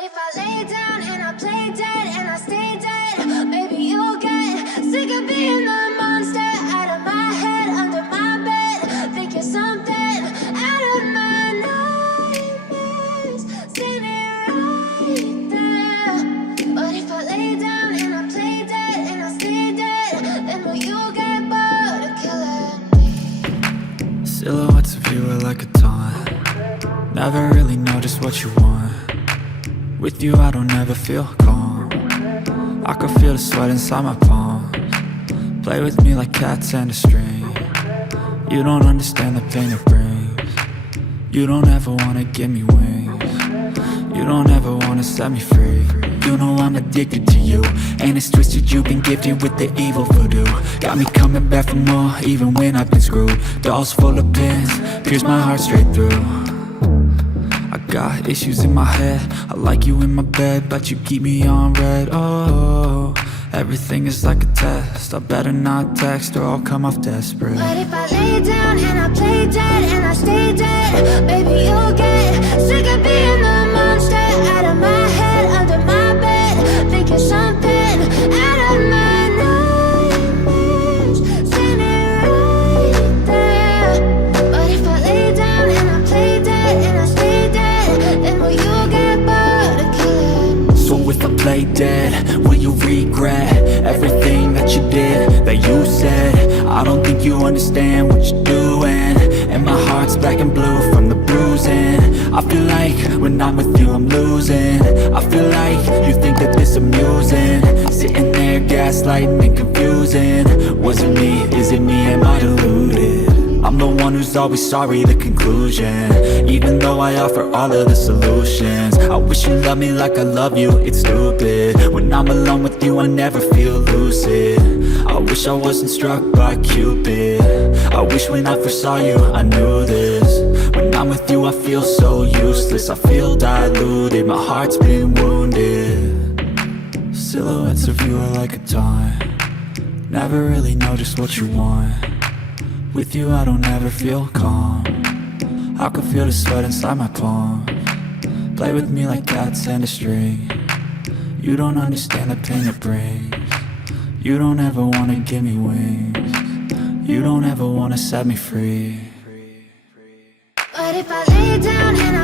But if I lay down and I play dead and I stay dead, maybe you'll get sick of being the monster out of my head, under my bed. Think you're something out of my nightmares, standing right there. But if I lay down and I play dead and I stay dead, then will you get bored of killing me? Silhouettes of you are like a taunt. Never really know just what you want. With you I don't ever feel calm. I can feel the sweat inside my palms. Play with me like cats and a string. You don't understand the pain it brings. You don't ever wanna give me wings. You don't ever wanna set me free. You know I'm addicted to you, and it's twisted, you've been gifted with the evil voodoo. Got me coming back for more, even when I've been screwed. Dolls full of pins, pierce my heart straight through. I got issues in my head, I like you in my bed, but you keep me on red. Oh, everything is like a test, I better not text or I'll come off desperate. But if I lay down and I play dead and I stay dead, maybe you'll get sick of being the monster out of my head, under my bed. Think you're something out of my nightmares, standing right there. But if I lay down and I play dead and I stay dead, then will you get bored of killing me? So if I play dead, will you regret everything that you did, that you said? I don't think you understand what you're doing, and my heart's black and blue from the bruising. I feel like when I'm with you I'm losing. I feel like you think that this amusing, sitting there gaslighting and confusing. Was it me? Is it me? Am I deluded? I'm the one who's always sorry, the conclusion, even though I offer all of the solutions. I wish you loved me like I love you, it's stupid. When I'm alone with you I never feel lucid. I wish I wasn't struck by Cupid. I wish when I first saw you I knew this. When I'm with you I feel so useless, I feel diluted, my heart's been wounded. Silhouettes of you are like a taunt. Never really know just what you want. With you I don't ever feel calm. I can feel the sweat inside my palms. Play with me like cats and a string. You don't understand the pain it brings. You don't ever wanna give me wings. You don't ever wanna set me free. But if I lay down and